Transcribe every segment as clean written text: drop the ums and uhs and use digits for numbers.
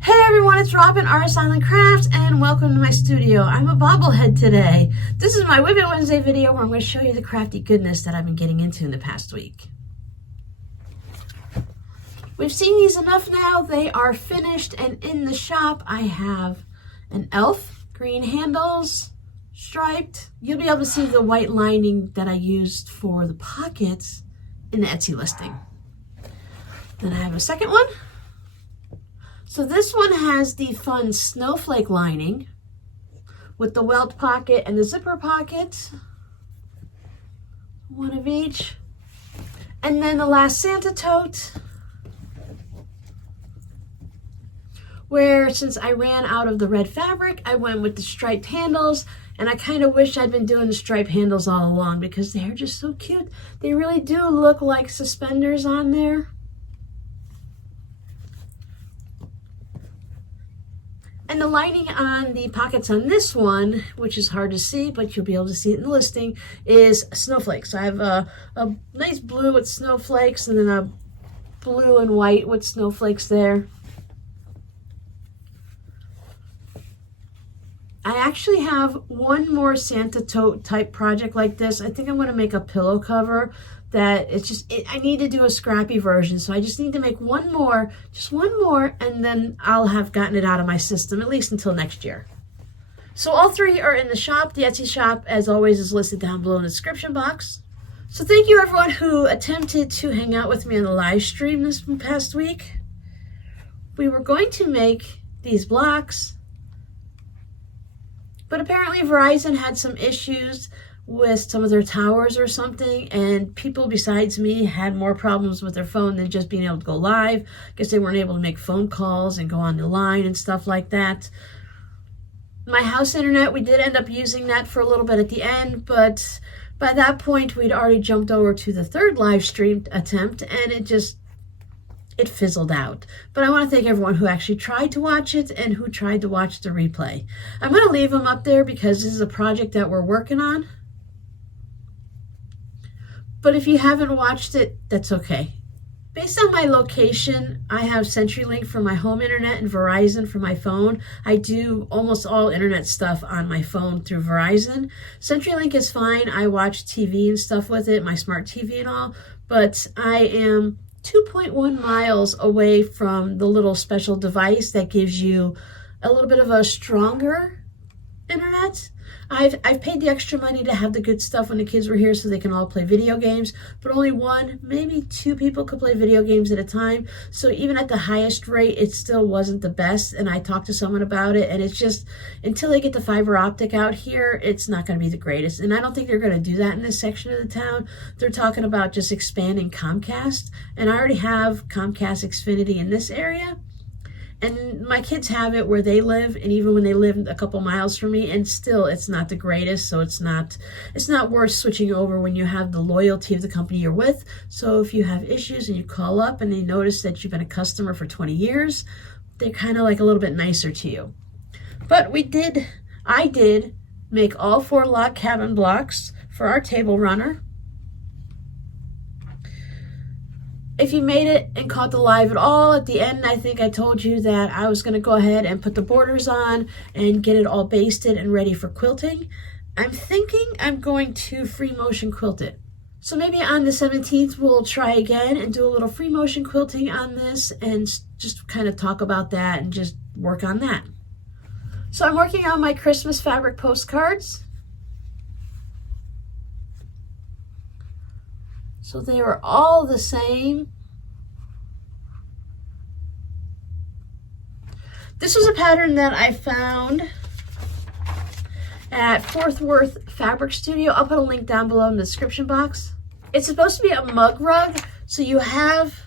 Hey everyone, it's Robin, RsIslandCrafts, and welcome to my studio. I'm a bobblehead today. This is my WiP It Wednesday video where I'm going to show you the crafty goodness that I've been getting into in the past week. We've seen these enough now. They are finished, and in the shop I have an elf, green handles, striped. You'll be able to see the white lining that I used for the pockets in the Etsy listing. Then I have a second one. So this one has the fun snowflake lining with the welt pocket and the zipper pocket, one of each. And then the last Santa tote, where since I ran out of the red fabric, I went with the striped handles, and I kind of wish I'd been doing the striped handles all along because they're just so cute. They really do look like suspenders on there. And the lining on the pockets on this one, which is hard to see, but you'll be able to see it in the listing, is snowflakes. So I have a nice blue with snowflakes and then a blue and white with snowflakes there. I actually have one more Santa tote type project like this. I think I'm going to make a pillow cover that I need to do a scrappy version. So I just need to make one more, just one more, and then I'll have gotten it out of my system, at least until next year. So all three are in the shop. The Etsy shop, as always, is listed down below in the description box. So thank you everyone who attempted to hang out with me on the live stream this past week. We were going to make these blocks, but apparently Verizon had some issues with some of their towers or something, and people besides me had more problems with their phone than just being able to go live. I guess they weren't able to make phone calls and go on the line and stuff like that. My house internet, we did end up using that for a little bit at the end, but by that point we'd already jumped over to the third live stream attempt, and it fizzled out. But I want to thank everyone who actually tried to watch it and who tried to watch the replay. I'm going to leave them up there because this is a project that we're working on. But if you haven't watched it, that's okay. Based on my location, I have CenturyLink for my home internet and Verizon for my phone. I do almost all internet stuff on my phone through Verizon. CenturyLink is fine. I watch TV and stuff with it, my smart TV and all, but I am 2.1 miles away from the little special device that gives you a little bit of a stronger internet. I've paid the extra money to have the good stuff when the kids were here so they can all play video games, but only one, maybe two people could play video games at a time. So even at the highest rate, it still wasn't the best. And I talked to someone about it, and it's just, until they get the fiber optic out here, it's not going to be the greatest. And I don't think they're going to do that in this section of the town. They're talking about just expanding Comcast, and I already have Comcast Xfinity in this area. And my kids have it where they live, and even when they live a couple miles from me, and still it's not the greatest, so it's not worth switching over when you have the loyalty of the company you're with. So if you have issues and you call up and they notice that you've been a customer for 20 years, they're kind of like a little bit nicer to you. But I did make all 4 log cabin blocks for our table runner. If you made it and caught the live at all, at the end, I think I told you that I was going to go ahead and put the borders on and get it all basted and ready for quilting. I'm thinking I'm going to free motion quilt it. So maybe on the 17th, we'll try again and do a little free motion quilting on this and just kind of talk about that and just work on that. So I'm working on my Christmas fabric postcards. So they are all the same. This was a pattern that I found at Fort Worth Fabric Studio. I'll put a link down below in the description box. It's supposed to be a mug rug. So you have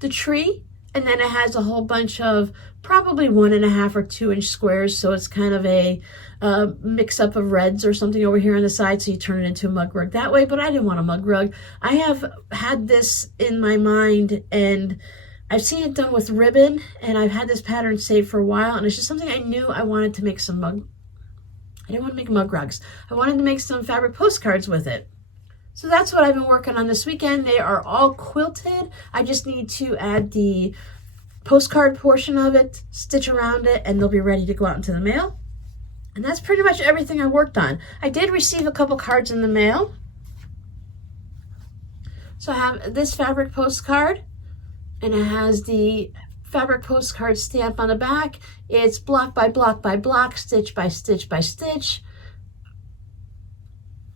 the tree, and then it has a whole bunch of probably 1.5 or 2 inch squares. So it's kind of a mix up of reds or something over here on the side. So you turn it into a mug rug that way, but I didn't want a mug rug. I have had this in my mind, and I've seen it done with ribbon, and I've had this pattern saved for a while, and it's just something I knew I wanted to make some I didn't want to make mug rugs. I wanted to make some fabric postcards with it. So that's what I've been working on this weekend. They are all quilted. I just need to add the postcard portion of it, stitch around it, and they'll be ready to go out into the mail. And that's pretty much everything I worked on. I did receive a couple cards in the mail. So I have this fabric postcard, and it has the fabric postcard stamp on the back. It's block by block by block, stitch by stitch by stitch.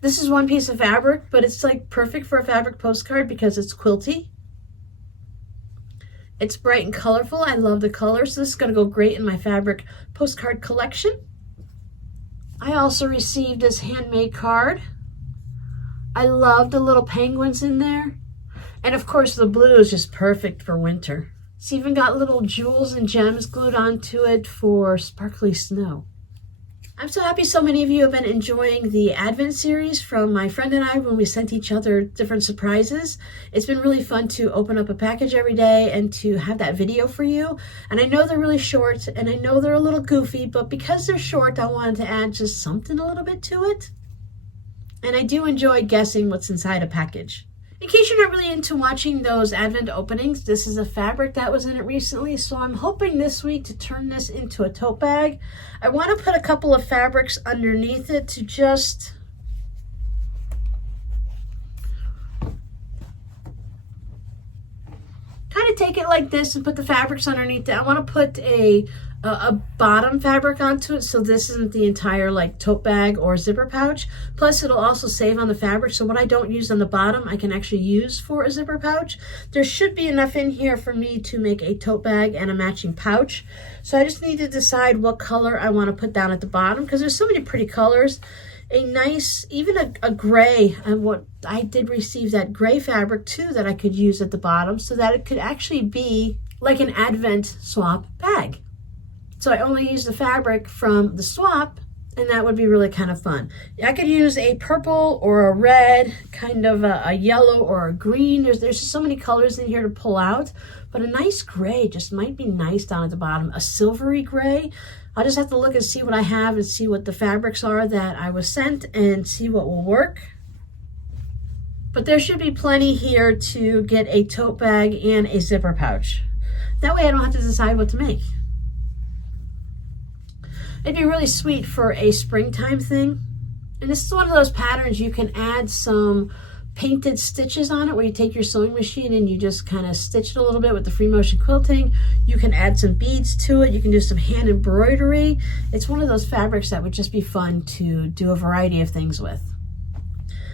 This is one piece of fabric, but it's like perfect for a fabric postcard because it's quilty. It's bright and colorful. I love the colors, so this is going to go great in my fabric postcard collection. I also received this handmade card. I love the little penguins in there. And of course the blue is just perfect for winter. It's even got little jewels and gems glued onto it for sparkly snow. I'm so happy so many of you have been enjoying the Advent series from my friend and I when we sent each other different surprises. It's been really fun to open up a package every day and to have that video for you. And I know they're really short and I know they're a little goofy, but because they're short, I wanted to add just something a little bit to it. And I do enjoy guessing what's inside a package. In case you're not really into watching those Advent openings, this is a fabric that was in it recently, so I'm hoping this week to turn this into a tote bag. I want to put a couple of fabrics underneath it to just kind of take it like this and put the fabrics underneath it. I want to put a bottom fabric onto it, so this isn't the entire like tote bag or zipper pouch. Plus it'll also save on the fabric, so what I don't use on the bottom I can actually use for a zipper pouch. There should be enough in here for me to make a tote bag and a matching pouch, so I just need to decide what color I want to put down at the bottom because there's so many pretty colors. A nice, even a gray, and what I did receive that gray fabric too that I could use at the bottom so that it could actually be like an Advent swap bag. So I only use the fabric from the swap, and that would be really kind of fun. I could use a purple or a red, kind of a yellow or a green. There's just so many colors in here to pull out, but a nice gray just might be nice down at the bottom. A silvery gray. I'll just have to look and see what I have and see what the fabrics are that I was sent and see what will work. But there should be plenty here to get a tote bag and a zipper pouch. That way I don't have to decide what to make. It'd be really sweet for a springtime thing. And this is one of those patterns you can add some painted stitches on it where you take your sewing machine and you just kind of stitch it a little bit with the free motion quilting. You can add some beads to it. You can do some hand embroidery. It's one of those fabrics that would just be fun to do a variety of things with.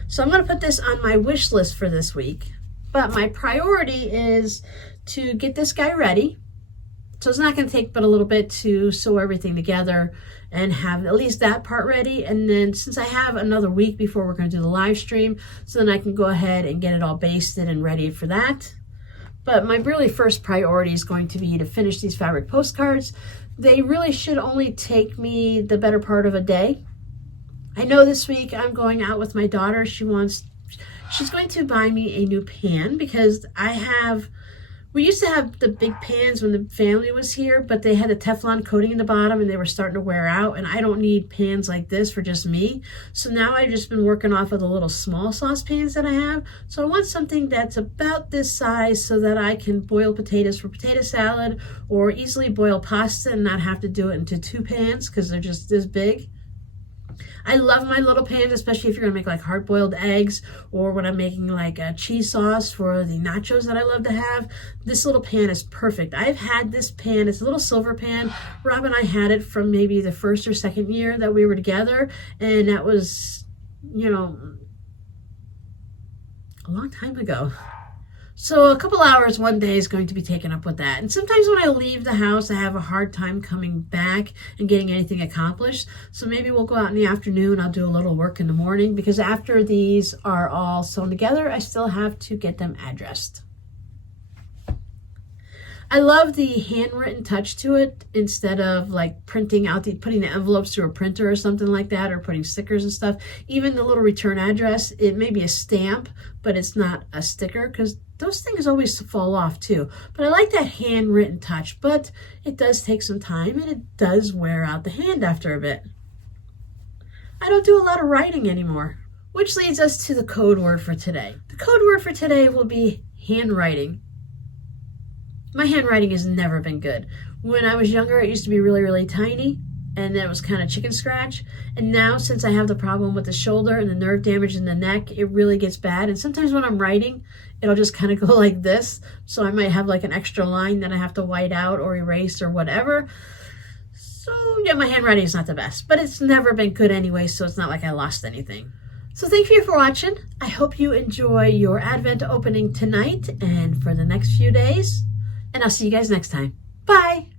So I'm going to put this on my wish list for this week. But my priority is to get this guy ready. So it's not going to take but a little bit to sew everything together and have at least that part ready. And then since I have another week before we're going to do the live stream, so then I can go ahead and get it all basted and ready for that. But my really first priority is going to be to finish these fabric postcards. They really should only take me the better part of a day. I know this week I'm going out with my daughter. She's going to buy me a new pan because we used to have the big pans when the family was here, but they had a Teflon coating in the bottom and they were starting to wear out, and I don't need pans like this for just me. So now I've just been working off of the little small saucepans that I have. So I want something that's about this size so that I can boil potatoes for potato salad or easily boil pasta and not have to do it into two pans because they're just this big. I love my little pans, especially if you're gonna make like hard-boiled eggs or when I'm making like a cheese sauce for the nachos that I love to have. This little pan is perfect. I've had this pan, it's a little silver pan. Rob and I had it from maybe the first or second year that we were together, and that was, you know, a long time ago. So a couple hours one day is going to be taken up with that. And sometimes when I leave the house, I have a hard time coming back and getting anything accomplished. So maybe we'll go out in the afternoon. I'll do a little work in the morning because after these are all sewn together, I still have to get them addressed. I love the handwritten touch to it instead of like putting the envelopes through a printer or something like that, or putting stickers and stuff. Even the little return address, it may be a stamp, but it's not a sticker because those things always fall off too. But I like that handwritten touch, but it does take some time and it does wear out the hand after a bit. I don't do a lot of writing anymore, which leads us to the code word for today. The code word for today will be handwriting. My handwriting has never been good. When I was younger, it used to be really, really tiny, and then it was kind of chicken scratch. And now, since I have the problem with the shoulder and the nerve damage in the neck, it really gets bad. And sometimes when I'm writing, it'll just kind of go like this. So I might have like an extra line that I have to white out or erase or whatever. So yeah, my handwriting is not the best, but it's never been good anyway, so it's not like I lost anything. So thank you for watching. I hope you enjoy your Advent opening tonight and for the next few days. And I'll see you guys next time. Bye.